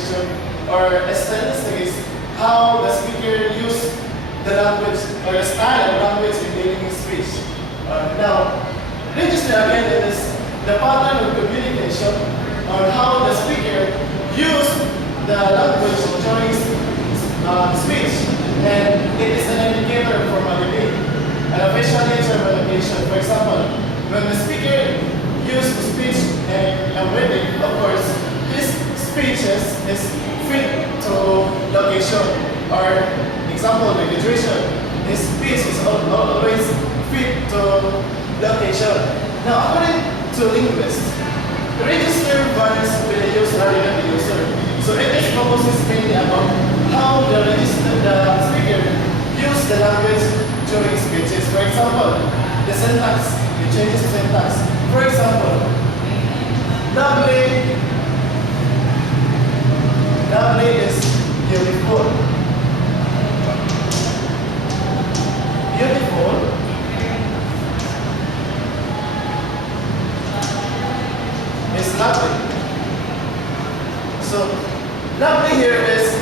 presentation, or stylistics is how the speaker use the language or the style of language in daily speech. Now, register again is the pattern of communication on how the speaker use the language during speech, and it is an indicator for a debate. An official nature of an occasion. For example, when the speaker used speech in a wedding, of course, his speeches is fit to the occasion. Or example, the graduation, his speech is always fit to the occasion. Now, according to linguists, register varies with the user rather than the user. So it is focuses mainly about how the speaker use the language during speeches. For example, the syntax, it changes the syntax. For example, lovely is beautiful. Beautiful is lovely. So lovely here is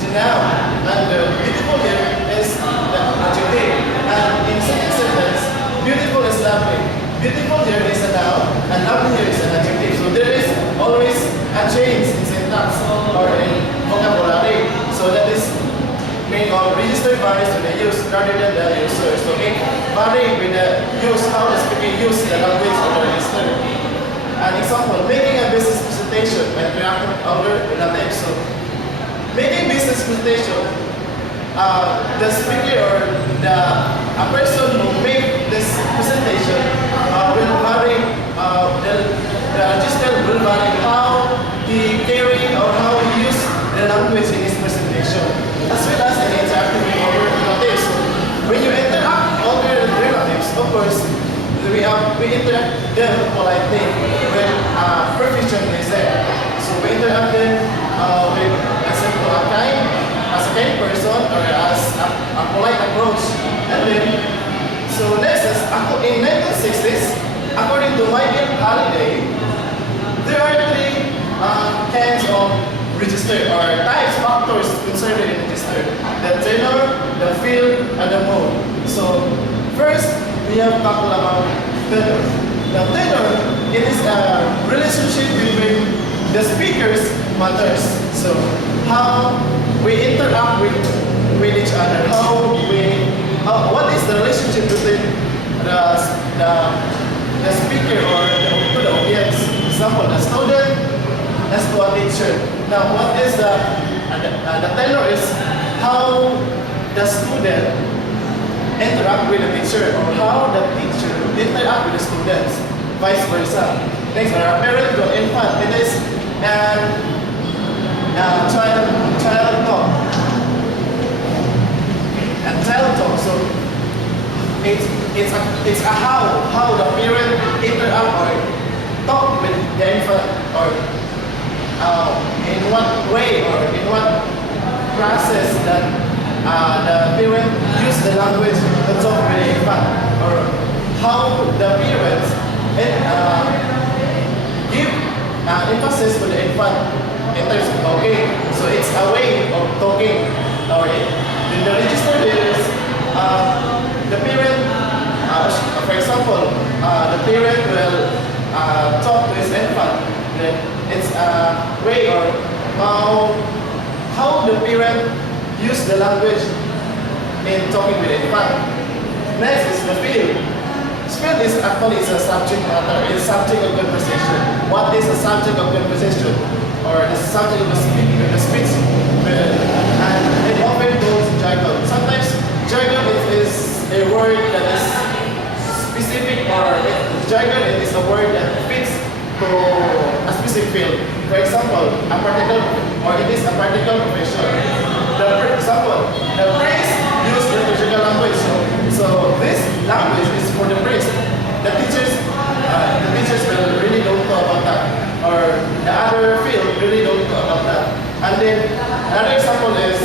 the noun, and beautiful here is the adjective. And in second sentence, beautiful is lovely. Beautiful here is a noun, and lovely here is an adjective. So there is always a change in syntax or in vocabulary. So that is made of register varies with the use rather than the user. So it varies with the use, how the speaker use the language of the register. An example, making a business presentation and reacting with other relatives. So making business presentation, the speaker or a person who make this presentation will vary, the register will vary how he carry or how he use the language in his presentation, as well as in interacting with other relatives. So when you interact with other relatives, of course, we interact them politely when perfection is there. So we interact them with as a kind person or as a polite approach. And then, so next is, in 1960s, according to Michael Halliday, there are three kinds of register or types, factors considered in register: the tenor, the feel, and the mode. So first, we have talked about tenor. The tenor, it is a relationship between the speakers matters. So how we interact with each other, what is the relationship between the speaker or the audience. Example, the student as to a teacher. Now, what is the tenor is how the student interact with the teacher or how the teacher interact with the students, vice versa. Next, for a parent to infant, it is child talk. And child talk, so it's a how the parent interact or talk with the infant, or in what way or in what process that the parent use the language to talk with the infant, or how the parents give emphasis to the infant in terms of talking. So it's a way of talking. Or in the register there is the parent, for example, the parent will talk to his infant. Then it's a way or how the parent use the language in talking with the infant. Next is the field. Field is actually a subject matter, it's subject of conversation. What is a subject of conversation? Or the subject of the speech? And it often goes jargon. Sometimes jargon is a word that is specific, or jargon is a word that fits to a specific field. For example, a particular, or it is a particular profession. For example, the priest use liturgical language. So this language is for the priest. The teachers will really don't know about that, or the other field really don't know about that. And then another example is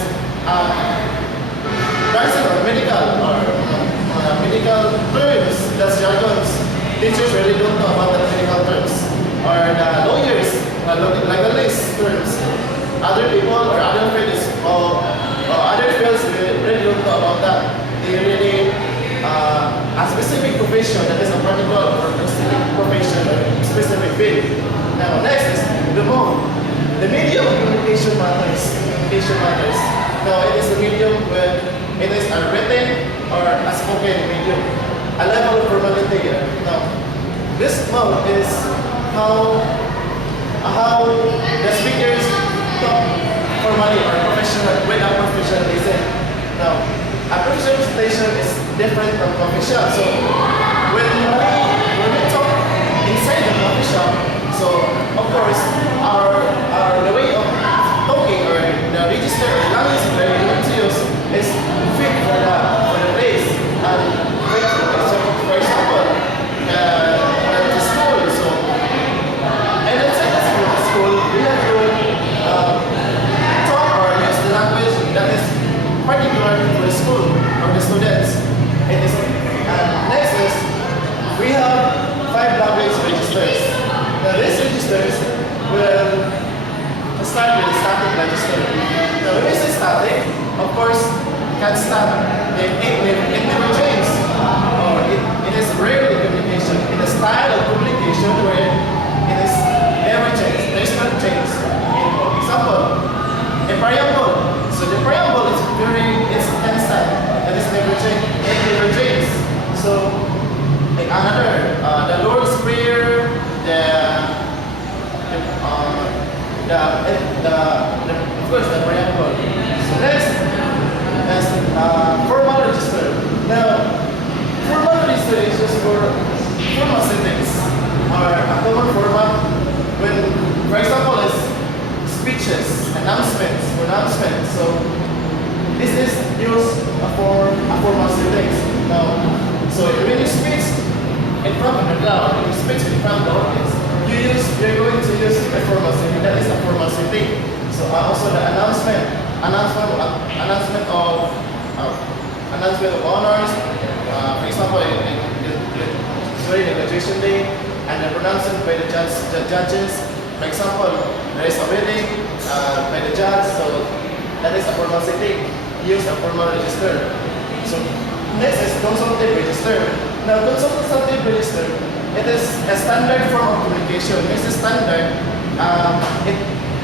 medicine or medical terms, that's jargons. Teachers really don't know about the medical terms. Or the lawyers, legalists terms. other people or other fields or other fields really don't know about that. They really a specific profession that is a particular or specific profession or specific field. Now next is the mode. The medium of communication matters. Communication matters. Now it is a medium where it is a written or a spoken medium. A level of formality here. Now this mode is how the speakers talk formally or professional without professionalism. Now, a professional presentation is different from coffee shop. So when we talk inside the coffee shop, so of course the way of talking or the register or language that we want to use is fit for the place and fit for example the school. So and inside the school we have to talk or use the language that is particular for the school or the students. It is next is we have 5 language registers. Now these registers will start with the static register. Now when we say static, of course can start it never changes or it is rarely communication. In the style of communication where it is never changed. There is no change. For example, a preamble. So the preamble is it's constant. That is never changed. It never changes. So another the Lord's Prayer, of course the preamble. So next is formal register. Now formal register is just for formal settings or a common format when, for example, is speeches, announcements, pronouncements. So this is used for a formal settings. Now, so when you speak in front of the crowd, when you speak in front of the audience, you're going to use a formal setting. That is a formal setting. So also the announcement of honors. For example, during the graduation day, and the pronouncement by the judges. For example, there is a wedding by the judge. So that is a formal setting. Use a formal register. So next is consultative register. Now consultative register, it is a standard form of communication. This is standard.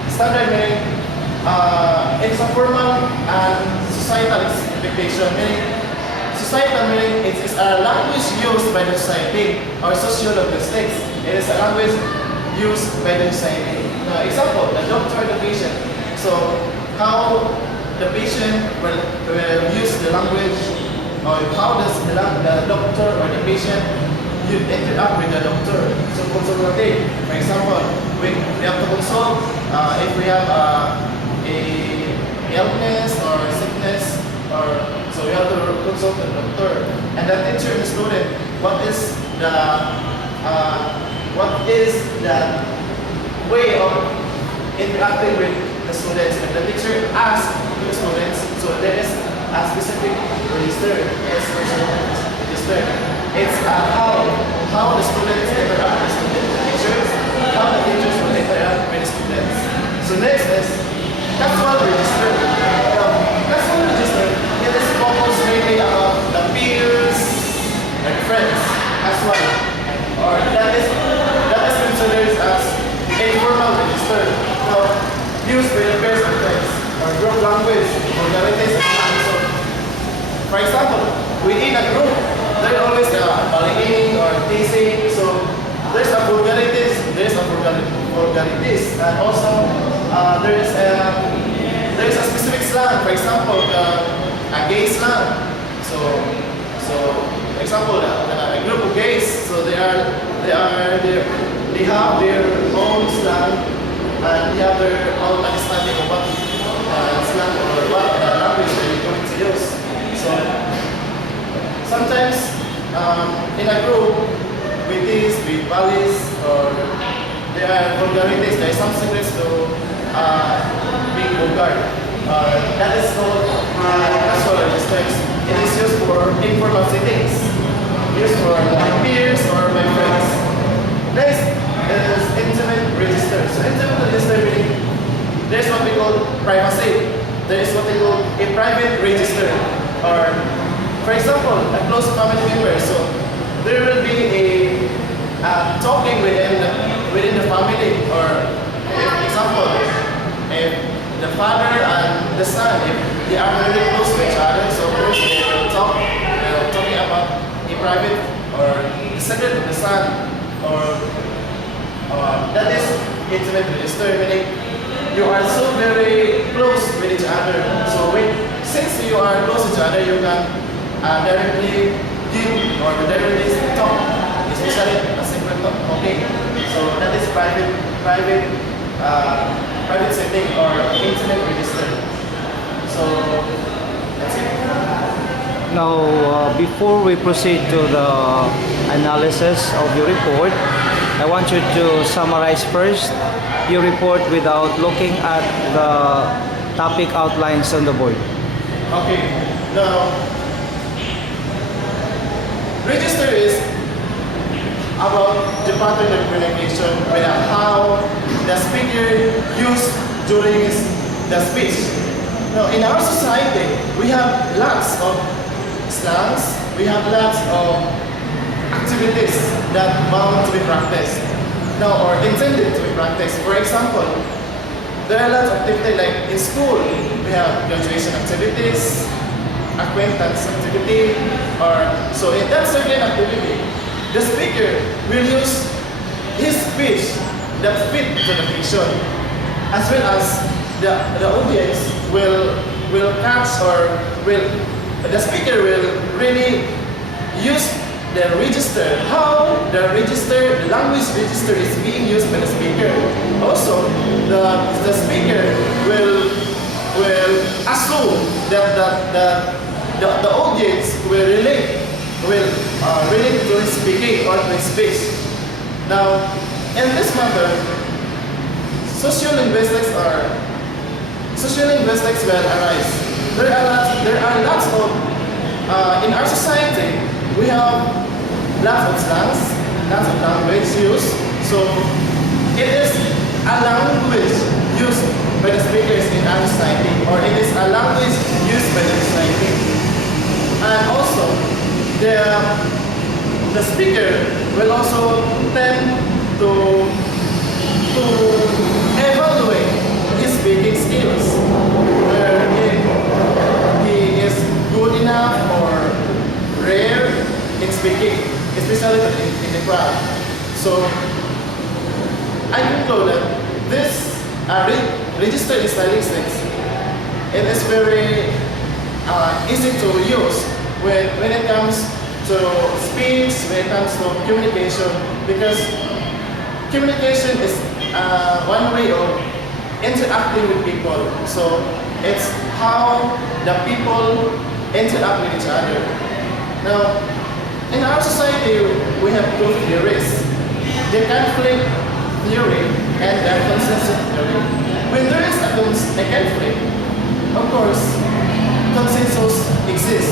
Standard meaning it's a formal and societal expectation. Meaning societal meaning it is a language used by the society or sociologists. It is a language used by the society. Now, example, the doctor and the patient. So how the patient will use the language, or how does the doctor or the patient interact with the doctor. So consultative. For example, we have to consult if we have a illness or sickness, or so we have to consult the doctor. And the teacher and the student, what is the way of interacting with the students? And the teacher asks the students, so there is a specific register. Register. It's how the students interact with the teachers, how the teachers will interact with the students. So next is casual register. Casual register, it is focused mainly about the peers and friends as well. Or that is considered as informal register. Now, used by the peers and friends, or group language, or varieties of language. For example, within a group, there is always a bullying or teasing. So there's a vulgarities, and also there is a specific slang. For example, a gay slang. So for example, a group of gays. So they have their own slang, and they have their own understanding of what slang or what language they're going to use. So sometimes in a group with this, with valleys, or there are vulgarities, there are some secrets to being vulgar. That is called casual registers. It is used for informal settings, used for my peers or my friends. Next is intimate register. So intimate register meaning there's what we call privacy. There is what they call a private register, or for example, a close family member. So there will be a talking within the family, or if example, if the father and the son, if they are very close to each other, so first they will talking about a private or the secret of the son, or that is intimate register, meaning you are so very close with each other. So since you are close to each other, you can directly give or directly talk, especially a secret talking. So that is private setting or intimate register. So that's it. Now, before we proceed to the analysis of your report, I want you to summarize first your report without looking at the topic outlines on the board. Okay. Now, register is about the pattern of communication with how the speaker used during the speech. Now, in our society, we have lots of slangs, we have lots of activities that bound to be practiced, now or intended to be practiced. For example, there are lots of activities like in school, we have graduation activities, acquaintance activity, or so in that certain activity, the speaker will use his speech that fit to the fiction, as well as the audience will catch or the speaker will really use the register, how the language register is being used by the speaker. Also, the speaker will assume that the audience will relate to his speaking or to his speech. Now, in this matter, sociolinguistics will arise. There are lots of in our society we have lots of slangs, lots of language used. So it is a language used by the speakers in our society, or it is a language used by the society. And also the speaker will also tend to evaluate his speaking skills, where he is good enough or rare in speaking, especially in the crowd. So I conclude that this register in stylistics, it is very easy to use when it comes to speech, when it comes to communication, because communication is one way of interacting with people. So it's how the people interact with each other. Now, in our society, we have two theories: the conflict theory and the consensus theory. When there is a conflict, of course, consensus exists.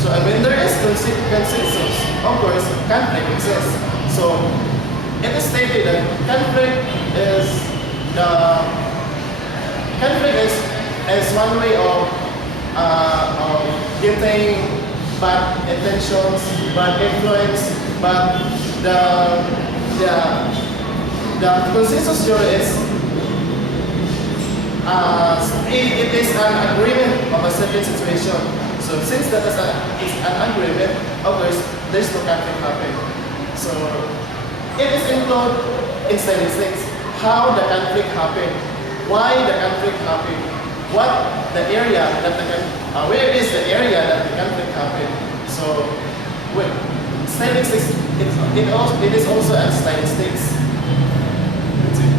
So when there is consensus, of course, conflict exists. So it is stated that conflict is one way of getting bad intentions, bad influence, but the consensus theory is it is an agreement of a certain situation. So since that is an agreement, of course, there is no conflict happening. So it is included in stylistics how the conflict happened, why the conflict happened, what the area that where is the area that the conflict happened. So with stylistics, it is also a stylistics. That's it.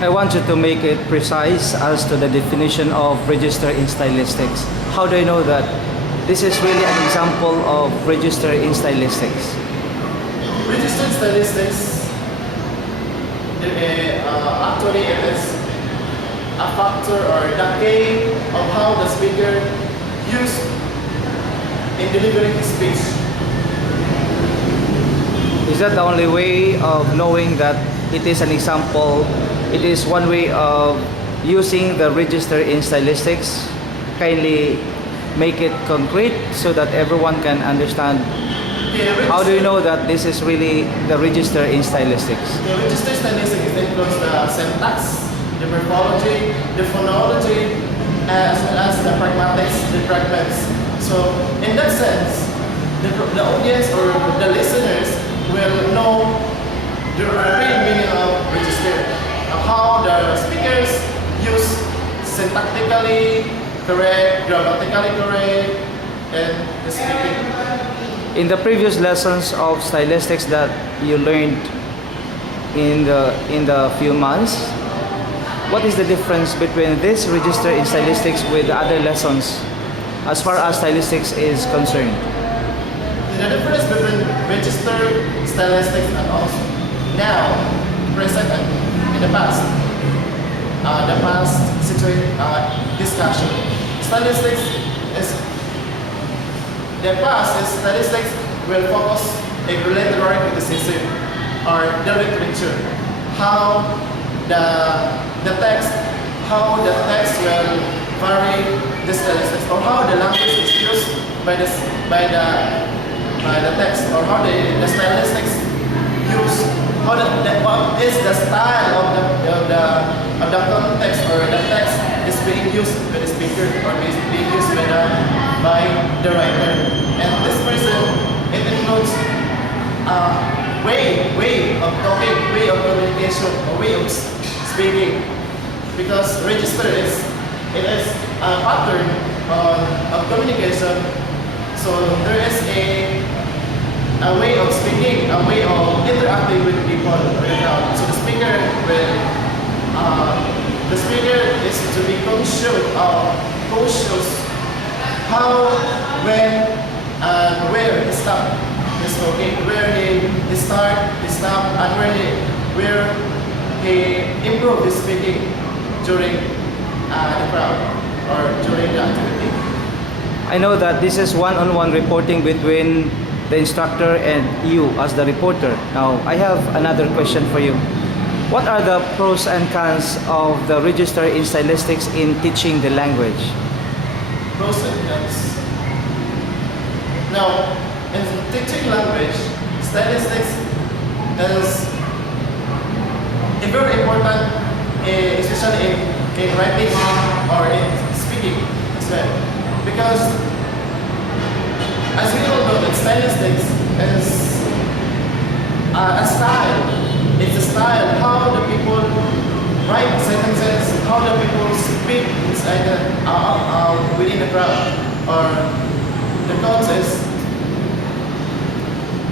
I want you to make it precise as to the definition of register in stylistics. How do I know that this is really an example of register in stylistics? Registered stylistics, actually it is a factor or decade of how the speaker used in delivering his speech. Is that the only way of knowing that it is an example? It is one way of using the register in Stylistics? Kindly make it concrete so that everyone can understand. How do you know that this is really the register in Stylistics? The register statistics includes the syntax, the morphology, the phonology, as well as the pragmatics, the fragments. So in that sense, the audience or the listeners will know the real meaning of register, how the speakers use syntactically correct, grammatically correct, and the speaking. In the previous lessons of Stylistics that you learned in the few months, what is the difference between this register in Stylistics with the other lessons as far as Stylistics is concerned? The difference between register, stylistics, and also now, present, and in the past discussion. Stylistics is the past is statistics will focus a literary criticism or the literature, how the text will vary the statistics, or how the language is used by the text, or how the stylistics use, how what is the style of the context, or the text is being used by the speaker, or is being used by the writer. And this person, it includes way of talking, way of communication, or way of speaking. Because register is a pattern of communication. So there is a way of speaking, a way of interacting with people right now. So the speaker is to be conscious how, when, and where he stop his talking, where he start, he stop, and where he improve his speaking during the crowd or during the activity. I know that this is one-on-one reporting between the instructor and you as the reporter. Now, I have another question for you. What are the pros and cons of the register in Stylistics in teaching the language? Pros and cons. Now, in teaching language, Stylistics is very important, especially in writing or in speaking as well. Because, as we all know, that Stylistics is a style. It's a style, how the people write sentences, how the people speak inside within the crowd, or the context.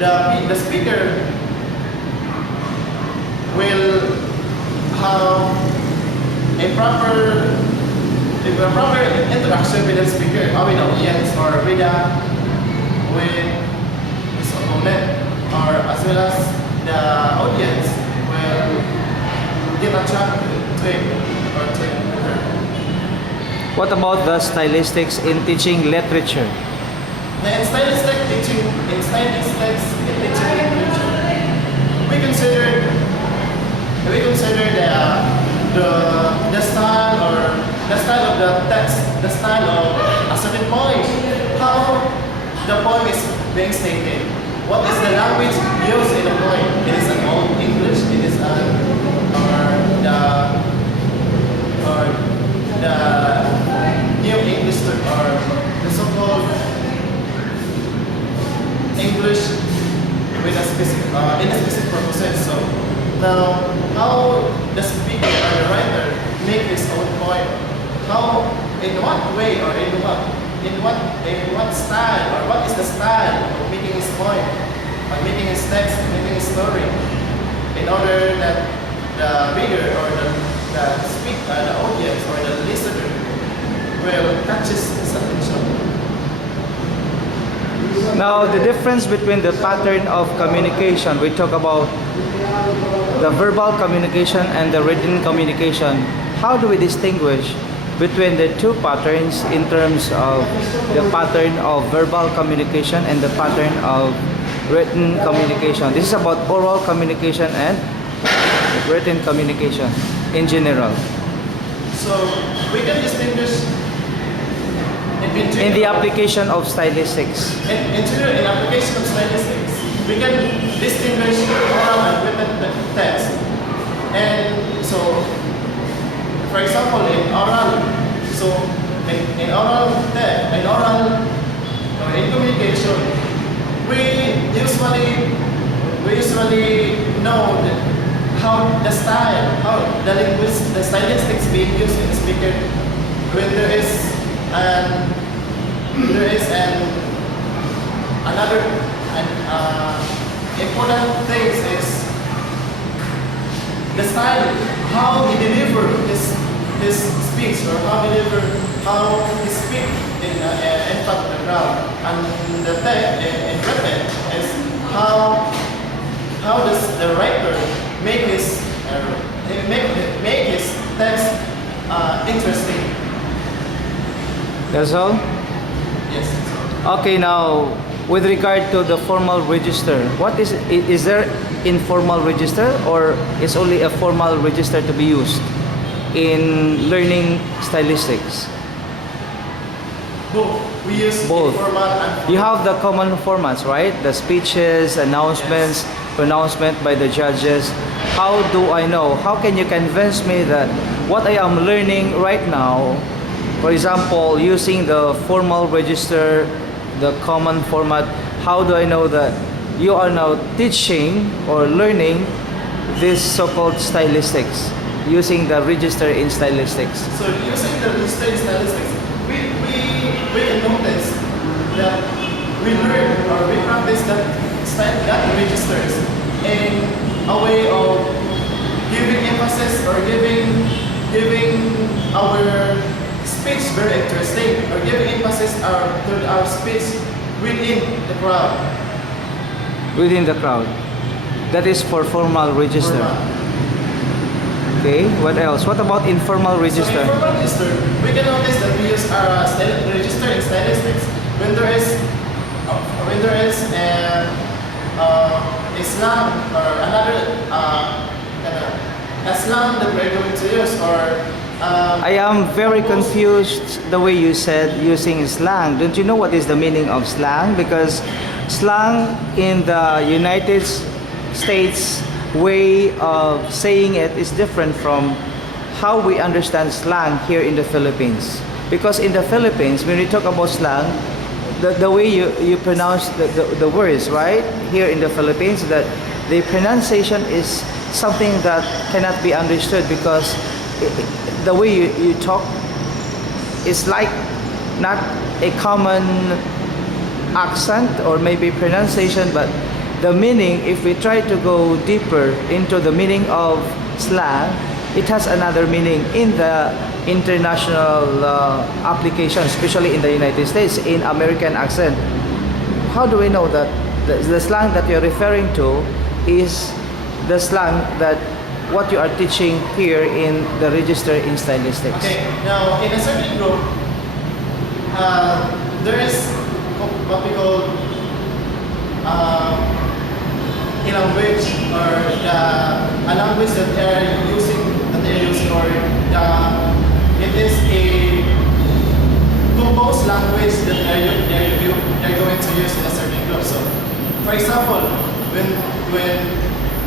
The speaker will have a proper interaction with the speaker, or with the audience, or with his opponent, or as well as the audience will get attracted to him or to her. What about the Stylistics in teaching literature? In stylistics teaching literature, we consider the style, or the style of the text, the style of a certain point, how the poem is being stated, what is the language used in the poem. It is an old English, it is the new English, or the so-called English with a specific in a specific purposes. So now, how the speaker or the writer make his own point? How, in what way, or in what style, or what is the style of making his point, or making his text, making his story, in order that the reader or the audience or the listener will catch his attention. Now, the difference between the pattern of communication, we talk about the verbal communication and the written communication. How do we distinguish between the two patterns in terms of the pattern of verbal communication and the pattern of written communication? This is about oral communication and written communication in general. So we can distinguish In the application of stylistics. in application of stylistics, we can distinguish oral and written text. And so, for example, in oral, so in oral text, in oral or in communication, we usually know how the style, how the stylistics being used in the speaker when there is another important thing is the style, how he deliver his speech or how he speak in front of the crowd, and the text in written is how does the writer make his text interesting. That's all? Yes. Okay, now with regard to the formal register, what is there informal register or is only a formal register to be used in learning stylistics? Both. We use Both. formal and You have the common formats, right? The speeches, announcements, pronouncement by the judges. How do I know? How can you convince me that what I am learning right now, for example, using the formal register, the common format, how do I know that you are now teaching or learning this so-called stylistics, using the register in stylistics? so using the register stylistics, we can notice that we learn or we practice that registers in a way of giving emphasis or giving our speech very interesting or giving emphasis to our speech within the crowd. Within the crowd. That is for formal register. Okay, what else? What about informal So register? in informal register, we can notice that we use our register in stylistics when there is a slang or a slang that we're going to use or I am very confused the way you said using slang. Don't you know what is the meaning of slang? Because slang in the United States way of saying it is different from how we understand slang here in the Philippines. Because in the Philippines, when we talk about slang, the way you pronounce the words, right? Here in the Philippines, that the pronunciation is something that cannot be understood because the way you talk is like not a common accent or maybe pronunciation, but the meaning, if we try to go deeper into the meaning of slang, it has another meaning in the international application, especially in the United States, in American accent. How do we know that the slang that you're referring to is the slang that what you are teaching here in the register in stylistics? okay, now in a certain group, there is what we call a language or a language that they're using or it is a composed language that they're going to use in a certain group. So, for example, when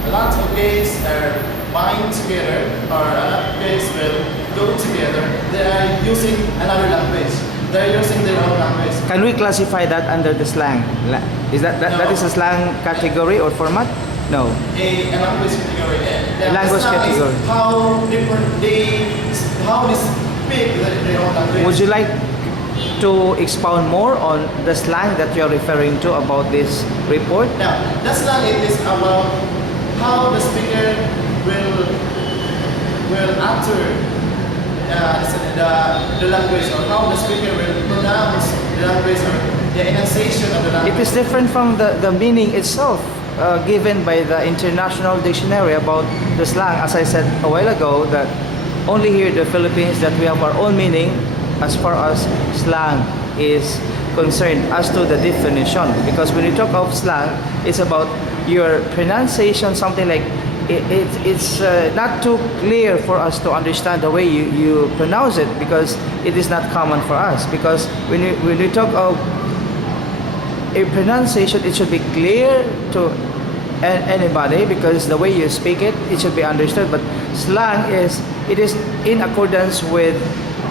a lot of gays are bind together or a lot of gays will go together, they are using another language. They're using their own language. Can we classify that under the slang? Is that No. is a slang category or format? No. A language category. Language Slang is category. how they speak their own language. Would you like to expound more on the slang that you're referring to about this report? Now, the slang it is about how the speaker will utter the language or how the speaker will pronounce the language or the enunciation of the language. It is different from the meaning itself given by the International Dictionary about the slang. As I said a while ago, that only here in the Philippines that we have our own meaning as far as slang is concerned as to the definition. Because when you talk of slang, it's about your pronunciation, something like it's not too clear for us to understand the way you pronounce it, because it is not common for us. Because when you talk of a pronunciation, it should be clear to anybody, because the way you speak it, it should be understood. But slang is in accordance with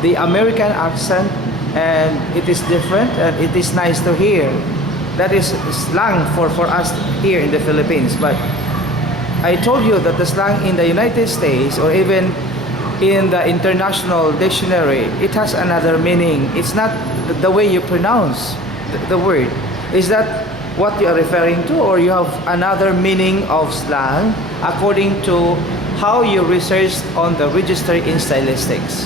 the American accent, and it is different, and it is nice to hear. That is slang for us here in the Philippines. But I told you that the slang in the United States, or even in the international dictionary, it has another meaning. It's not the way you pronounce the word. Is that what you are referring to, or you have another meaning of slang according to how you researched on the register in Stylistics?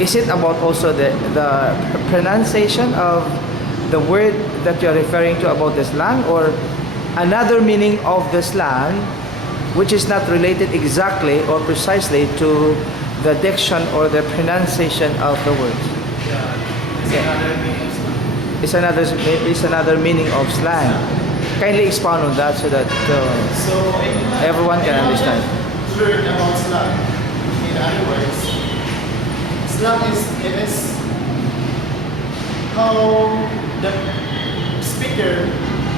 Is it about also the pronunciation of the word that you are referring to about the slang, or another meaning of the slang which is not related exactly or precisely to the diction or the pronunciation of the words? It's another meaning of slang. Kindly expound on that so that everyone can understand. Learn about slang. In other words, slang is how the speaker.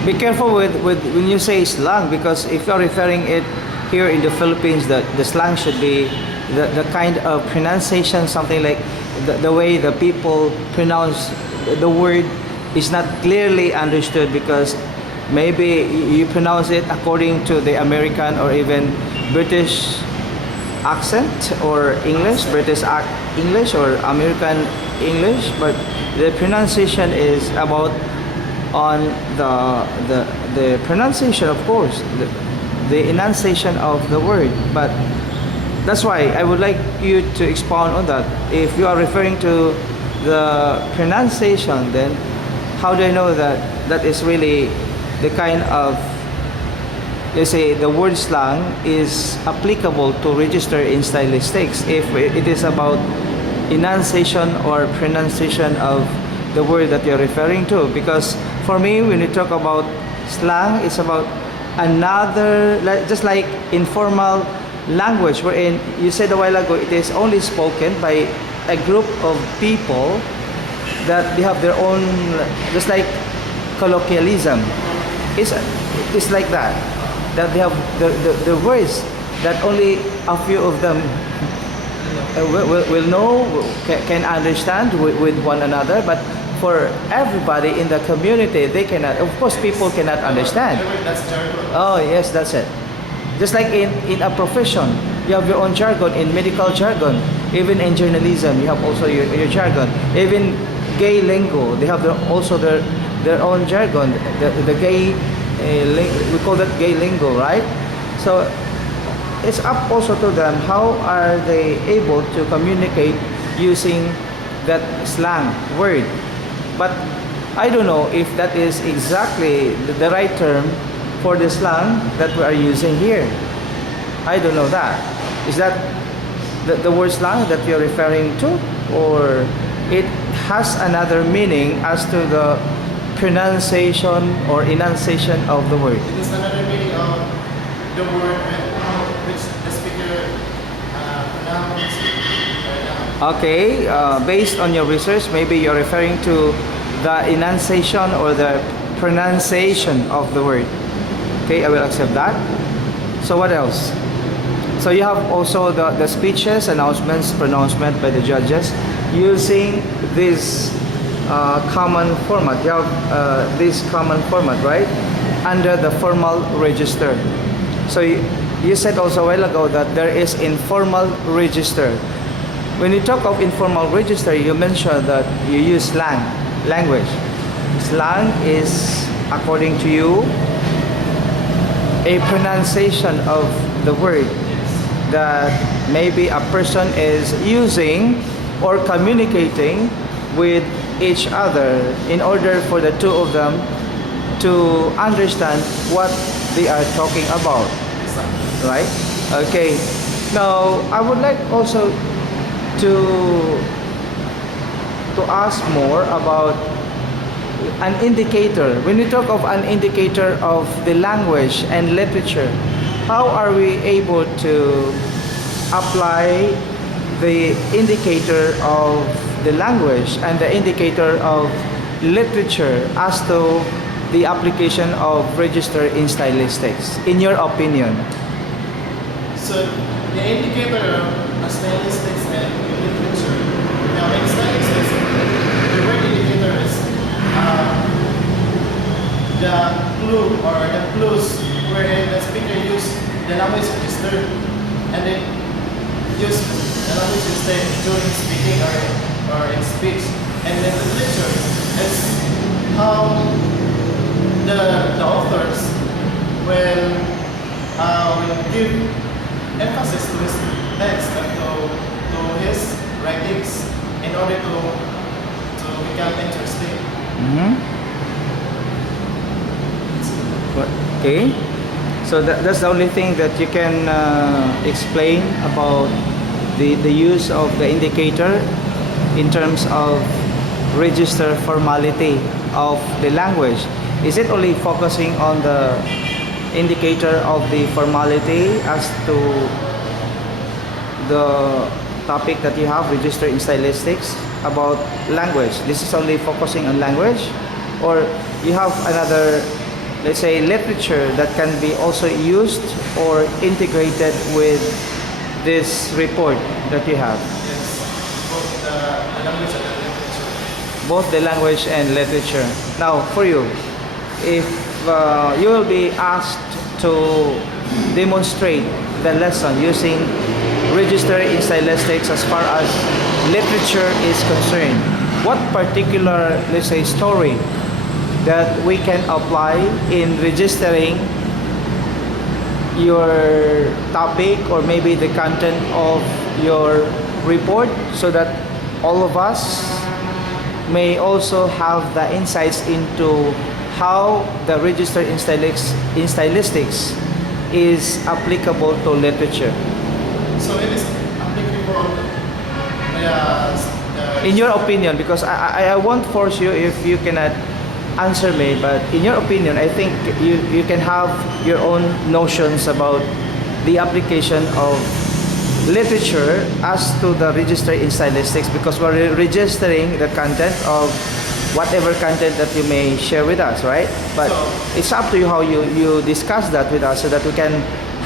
Be careful with when you say slang, because if you're referring it here in the Philippines, that the slang should be the kind of pronunciation, something like the way the people pronounce the word is not clearly understood, because maybe you pronounce it according to the American or even British accent, or English, English or American English, but the pronunciation is about on the pronunciation, of course, the enunciation of the word. But that's why I would like you to expound on that. If you are referring to the pronunciation, then how do I know that that is really the kind of, let's say, the word slang is applicable to register in Stylistics, if it is about enunciation or pronunciation of the word that you're referring to? Because for me, when you talk about slang, it's about another, just like informal language, wherein you said a while ago, it is only spoken by a group of people that they have their own, just like colloquialism. It's like that they have the words that only a few of them will know, can understand with one another. But for everybody in the community, they cannot, of course, people cannot understand. That's jargon. Oh yes, that's it. Just like in a profession, you have your own jargon. In medical jargon, even in journalism, you have also your jargon. Even gay lingo, they have also their own jargon. The gay, we call that gay lingo, right? So it's up also to them, how are they able to communicate using that slang word. But I don't know if that is exactly the right term for the slang that we are using here. I don't know that. Is that the word slang that you're referring to, or it has another meaning as to the pronunciation or enunciation of the word? It is another meaning of the word which the speaker pronounced. Okay, based on your research, maybe you're referring to the enunciation or the pronunciation of the word. Okay, I will accept that. So what else? So you have also the speeches, announcements, pronouncement by the judges using this common format. You have this common format, right? Under the formal register. So you said also a while ago that there is informal register. When you talk of informal register, you mentioned that you use slang, language. Slang is, according to you, a pronunciation of the word that maybe a person is using or communicating with each other in order for the two of them to understand what they are talking about, right? Okay, now I would like also to ask more about an indicator. When we talk of an indicator of the language and literature, how are we able to apply the indicator of the language and the indicator of literature as to the application of register in stylistics, in your opinion? So the indicator of stylistics and literature. Now in stylistics, the word indicator is the clue or the clues wherein the speaker use the language register and then use the language register during speaking or in speech. And then the literature is how the authors will give emphasis to his text and to his writings in order to become interesting. Okay, so that's the only thing that you can explain about the use of the indicator in terms of register formality of the language. Is it only focusing on the indicator of the formality as to the topic that you have, register in stylistics, about language? This is only focusing on language, or you have another, let's say, literature that can be also used or integrated with this report that you have? Yes, both the language and the literature. Both the language and literature. Now, for you, if you will be asked to demonstrate the lesson using register in stylistics as far as literature is concerned, what particular, let's say, story that we can apply in registering your topic or maybe the content of your report, so that all of us may also have the insights into how the register in stylistics is applicable to literature? So it is applicable In your opinion, because I won't force you if you cannot answer me, but in your opinion, I think you can have your own notions about the application of literature as to the register in stylistics, because we're registering the content of whatever content that you may share with us, right? But it's up to you how you discuss that with us, so that we can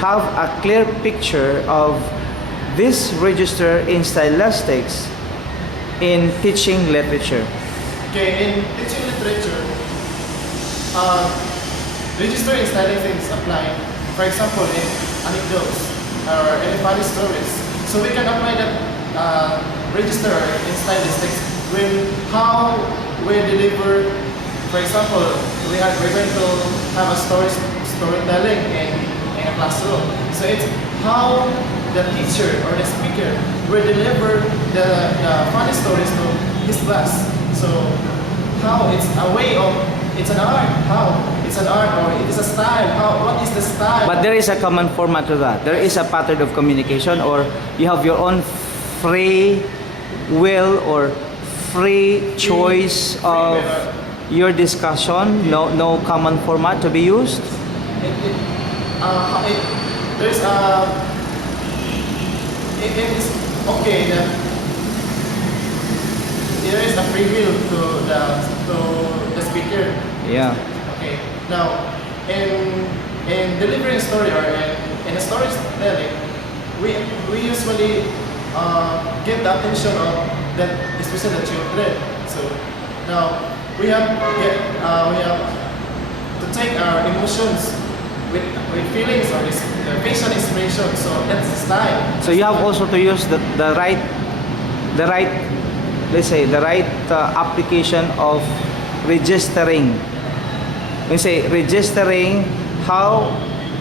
have a clear picture of this register in stylistics in teaching literature. Okay, in teaching literature, register in stylistics apply, for example, in anecdotes or any funny stories. So we can apply that register in stylistics with how we deliver. For example, we're going to have a storytelling in a classroom. So it's how the teacher or the speaker will deliver the funny stories to his class. So how it's a way of, it's an art, how it's an art, or it is a style, how, what is the style? But there is a common format to that. There is a pattern of communication, or you have your own free will or free choice of your discussion. No common format to be used. There's it is okay that there is a free will to the speaker. Yeah. Okay. Now, in delivering a story or in a storytelling, we usually get the attention of that, especially the children. So now we have to take our emotions with feelings or facial expression. So that's the style. So you have also to use the right, let's say, the right application of registering. We say registering how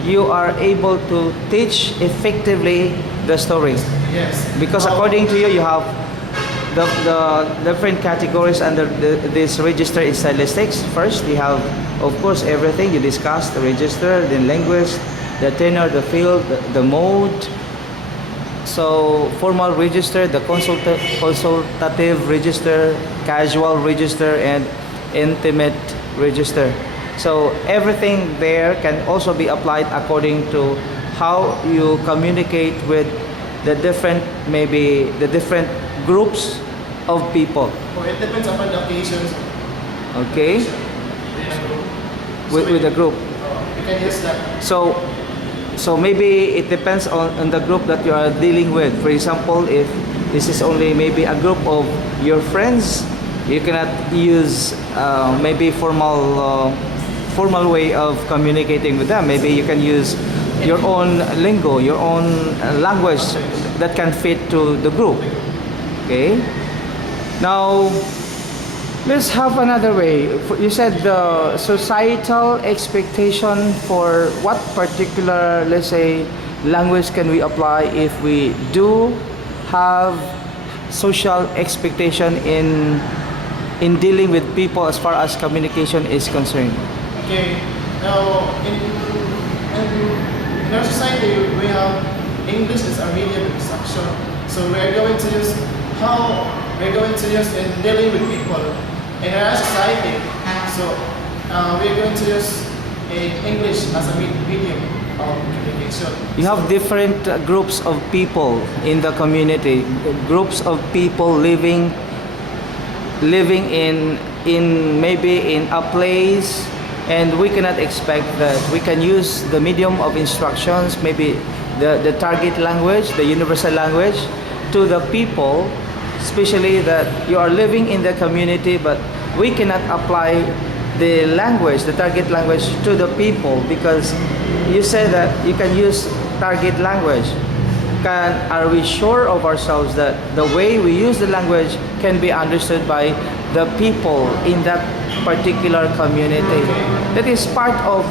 you are able to teach effectively the story. Yes. Because according to you, you have the different categories under this register in stylistics. First, you have, of course, everything you discussed: the register, the language, the tenor, the field, the mode. So formal register, the consultative register, casual register, and intimate register. So everything there can also be applied according to how you communicate with the different, maybe the different groups of people. Or it depends upon the occasions. Okay, In a group. with the group. You can use that. So maybe it depends on the group that you are dealing with. For example, if this is only maybe a group of your friends, you cannot use maybe formal way of communicating with them. Maybe you can use your own lingo, your own language that can fit to the group. Okay. Now, let's have another way. You said the societal expectation for what particular, let's say, language can we apply if we do have social expectation in dealing with people as far as communication is concerned. Okay. Now, in our society, we have English as a medium of instruction. So we're going to use how we're going to use in dealing with people in our society. So we're going to use English as a medium of communication. You have different groups of people in the community, groups of people living in maybe in a place, and we cannot expect that we can use the medium of instructions, maybe the target language, the universal language, to the people, especially that you are living in the community, but we cannot apply the language, the target language, to the people, because you say that you can use target language. Are we sure of ourselves that the way we use the language can be understood by the people in that particular community? That is part of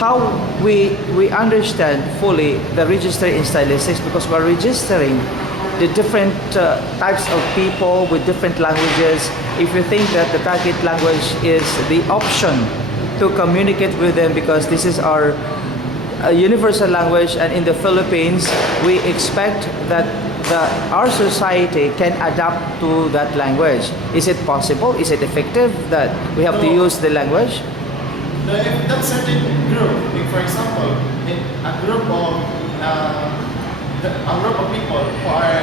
how we understand fully the register in stylistics, because we're registering the different types of people with different languages. If you think that the target language is the option to communicate with them, because this is our universal language, and in the Philippines we expect that our society can adapt to that language. Is it possible? Is it effective that we have to use the language? If that certain group, like for example, in a group of people who are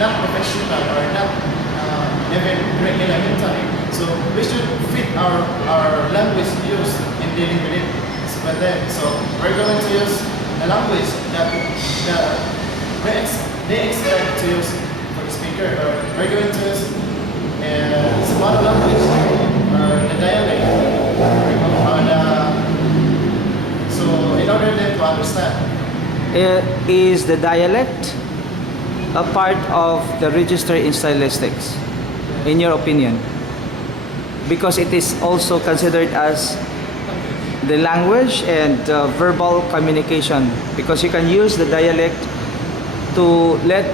not professional or not even elementary, so we should fit our language use in dealing with it. So we're going to use a language that they expect to use for the speaker, or we're going to use small language or the dialect, so in order then to understand. Is the dialect a part of the register in stylistics, in your opinion? Because it is also considered as the language and verbal communication, because you can use the dialect to let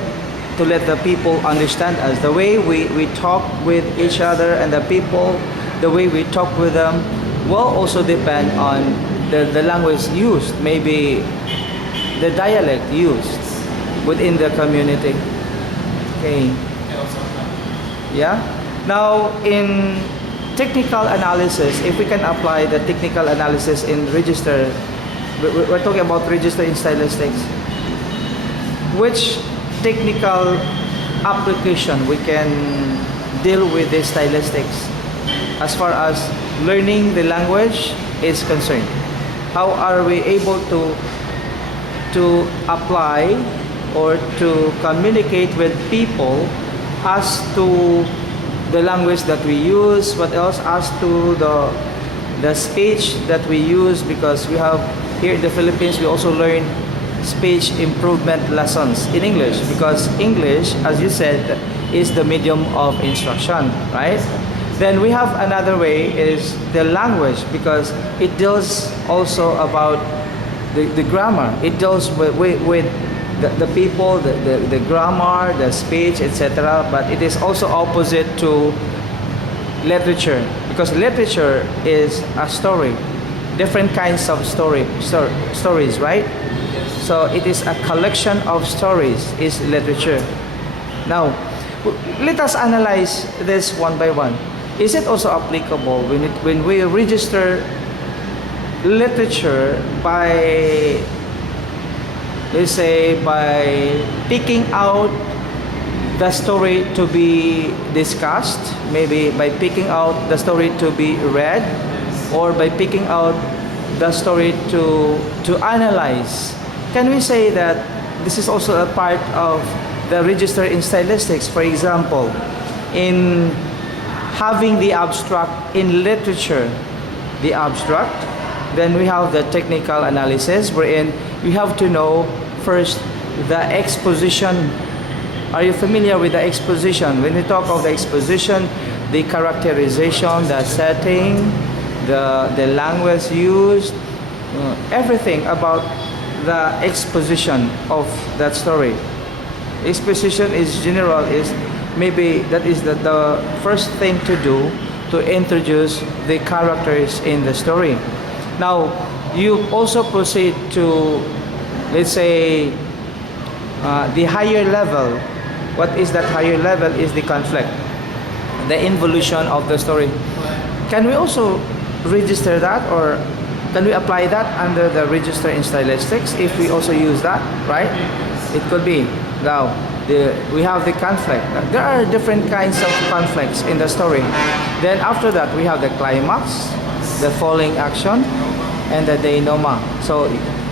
the people understand us. The way we talk with each other and the people, the way we talk with them will also depend on the language used, maybe the dialect used within the community. Okay. Yeah. Now, in technical analysis, if we can apply the technical analysis in register, we're talking about register in stylistics, which technical application we can deal with the stylistics as far as learning the language is concerned? How are we able to apply or to communicate with people as to the language that we use? What else? As to the speech that we use, because we have here in the Philippines, we also learn speech improvement lessons in English, because English, as you said, is the medium of instruction, right? Then we have another way is the language, because it deals also about the grammar. It deals with the people, the grammar, the speech, etc. But it is also opposite to literature, because literature is a story, different kinds of stories, right? So it is a collection of stories, is literature. Now, let us analyze this one by one. is it also applicable when we register literature by, let's say, by picking out the story to be discussed, maybe by picking out the story to be read, or by picking out the story to analyze? Can we say that this is also a part of the register in stylistics? For example, in having the abstract in literature, the abstract, then we have the technical analysis, wherein we have to know first the exposition. Are you familiar with the exposition? When we talk of the exposition, the characterization, the setting, the language used, everything about the exposition of that story. Exposition is general, is maybe that is the first thing to do to introduce the characters in the story. Now, you also proceed to, let's say, the higher level. What is that higher level? Is the conflict, the involution of the story. Can we also register that, or can we apply that under the register in stylistics if we also use that, right? It could be. Now, we have the conflict. There are different kinds of conflicts in the story. Then after that, we have the climax, the falling action, and the denouement. So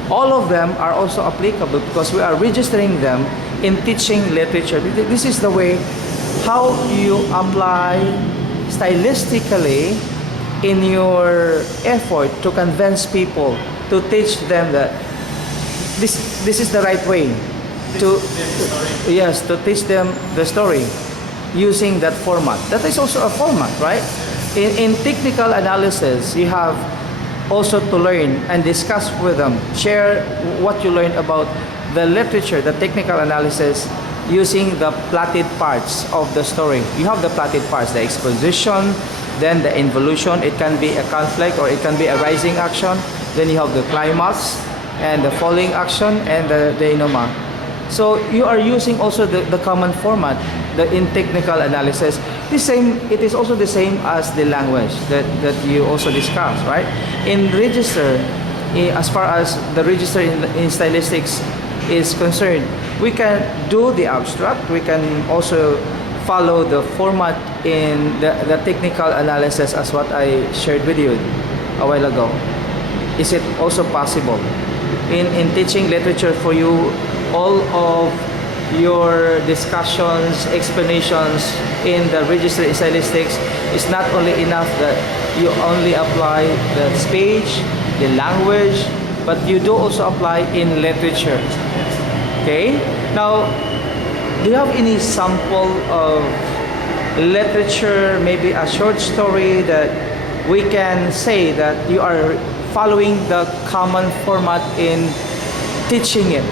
all of them are also applicable because we are registering them in teaching literature. This is the way how you apply stylistically in your effort to convince people, to teach them that this is the right way to, yes, to teach them the story using that format. That is also a format, right? In technical analysis, you have also to learn and discuss with them, share what you learned about the literature, the technical analysis, using the plotted parts of the story. You have the plotted parts, the exposition, then the involution. It can be a conflict or it can be a rising action. Then you have the climax and the falling action and the denouement. So you are using also the common format in technical analysis. It is also the same as the language that you also discussed, right? In register, as far as the register in stylistics is concerned, we can do the abstract. We can also follow the format in the technical analysis as what I shared with you a while ago. Is it also possible in teaching literature for you? All of your discussions, explanations in the register in stylistics is not only enough that you only apply the speech, the language, but you do also apply in literature. Okay? Now, do you have any sample of literature, maybe a short story that we can say that you are following the common format in teaching it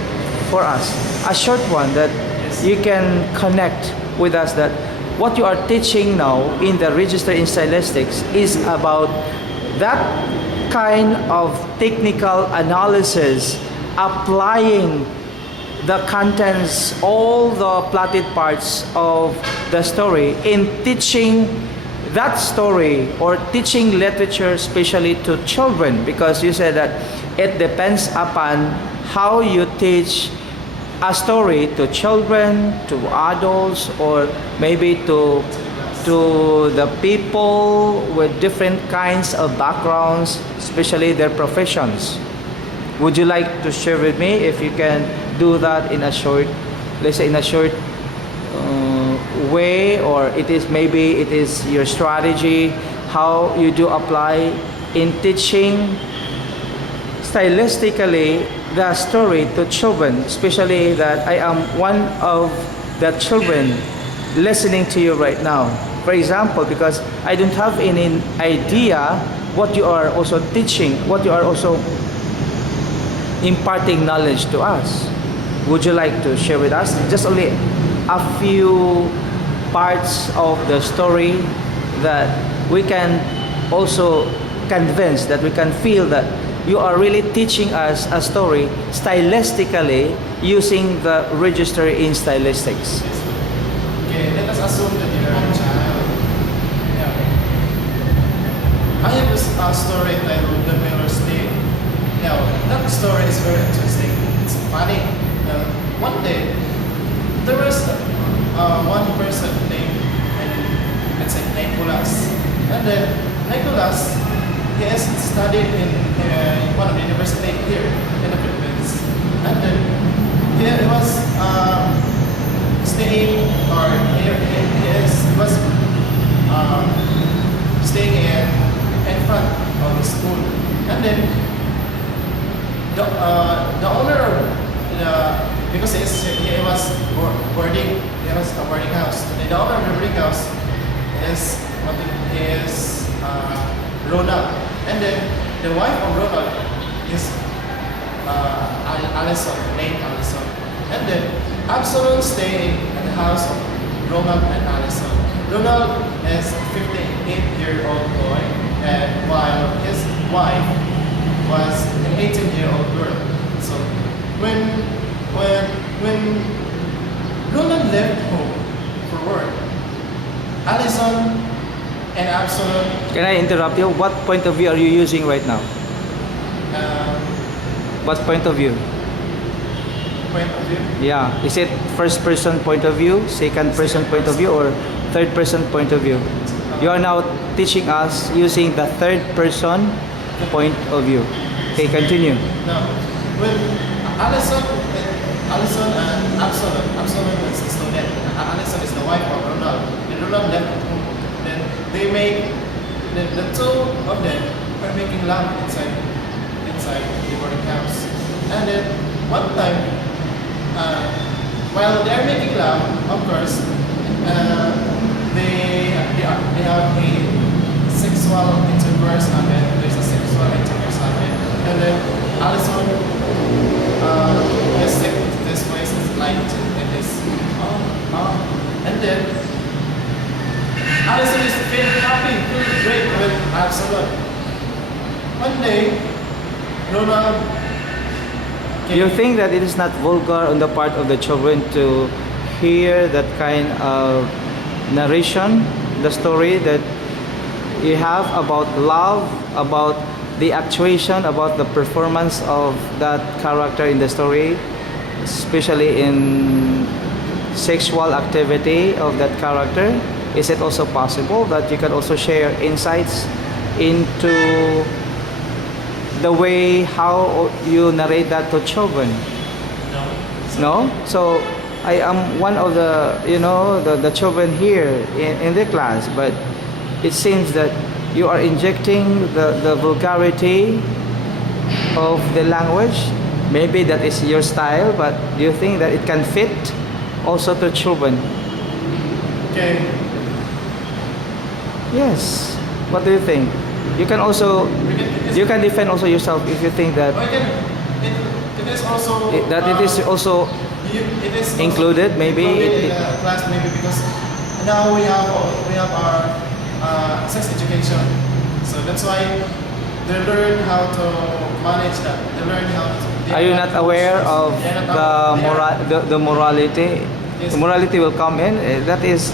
for us? A short one that you can connect with us, that what you are teaching now in the register in stylistics is about that kind of technical analysis, applying the contents, all the plotted parts of the story in teaching that story or teaching literature, especially to children, because you said that it depends upon how you teach a story to children, to adults, or maybe to the people with different kinds of backgrounds, especially their professions. Would you like to share with me if you can do that in a short, let's say in a short way, or it is your strategy, how you do apply in teaching stylistically the story to children, especially that I am one of the children listening to you right now. For example, because I don't have any idea what you are also teaching, what you are also imparting knowledge to us. Would you like to share with us just only a few parts of the story that we can also convince, that we can feel that you are really teaching us a story stylistically using the register in stylistics? Okay, let us assume that you are a child. Yeah. I have a story titled The Miller's Day. Now, that story is very interesting. It's funny. One day, there was one person named, let's say, Nicholas. And then Nicholas, he has studied in one of the university here in the Philippines. And then he was staying, or he was staying in front of the school. And then the owner of because he was boarding, he was a boarding house. And the owner of the boarding house is Ronald. And then the wife of Ronald is Allison, named Allison. And then Absalom staying at the house of Ronald and Allison. Ronald is a 58-year-old boy, and while his wife was an 18-year-old girl. So when Ronald left home for work, Allison and Absalom. Can I interrupt you? What point of view are you using right now? What point of view? Point of view? Yeah. Is it first person point of view, second person point of view, or third person point of view? You are now teaching us using the third person point of view. Okay, continue. Now, when Allison and Absalom is a student. Allison is the wife of Ronald. And Ronald left home. Then the two of them are making love inside the boarding house. And then one time, while they're making love, of course, they have a sexual intercourse happen. There's a sexual intercourse happen. And then Allison is sick. This place is light and this. And then Allison is feeling happy, feeling great with Absalom. One day, Ronald. Do you think that it is not vulgar on the part of the children to hear that kind of narration, the story that you have about love, about the actuation, about the performance of that character in the story, especially in sexual activity of that character? Is it also possible that you can also share insights into the way how you narrate that to children? No? So I am one of the children here in the class, but it seems that you are injecting the vulgarity of the language. Maybe that is your style, but do you think that it can fit also to children? Okay. Yes. What do you think? You can also defend also yourself if you think that It is also that it is also it is included, maybe included in the class, maybe because now we have our sex education, so that's why they learn how to manage that. They learn how to. Are you not aware of the morality? Yes. The morality will come in. That is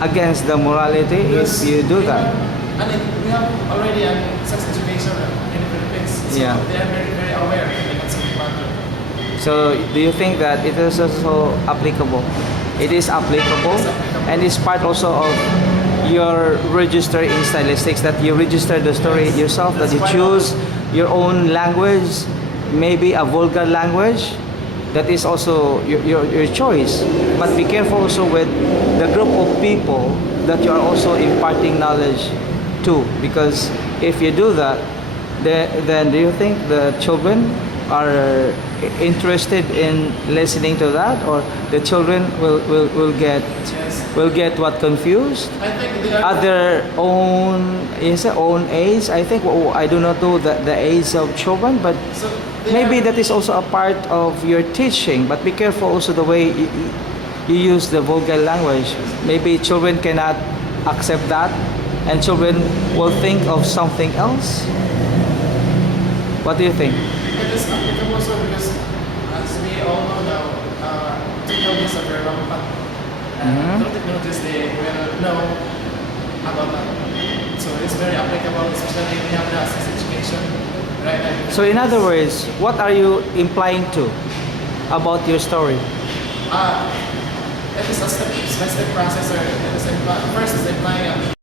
against the morality Yes, if you do that. We have already a sex education in the Philippines, so Yeah. they are very, very aware in that subject matter. So do you think that it is also applicable? It is applicable, and it's part also of your register in Stylistics, that you register the story yourself, that you choose your own language, maybe a vulgar language. That is also your choice. But be careful also with the group of people that you are also imparting knowledge to, because if you do that, then do you think the children are interested in listening to that, or the children will get what, confused? I think they are. At their own age, I think. I do not know the age of children, but So they maybe are, that is also a part of your teaching. But be careful also the way you use the vulgar language. Maybe children cannot accept that, and children will think of something else. What do you think? it is applicable also because, as we all know now, technologies are very rampant. Mhm. Through technologies, they will know about that. So it's very applicable, especially if we have the access education. Right? So in other words, what are you implying to about your story? It is a step-by-step process. First is applying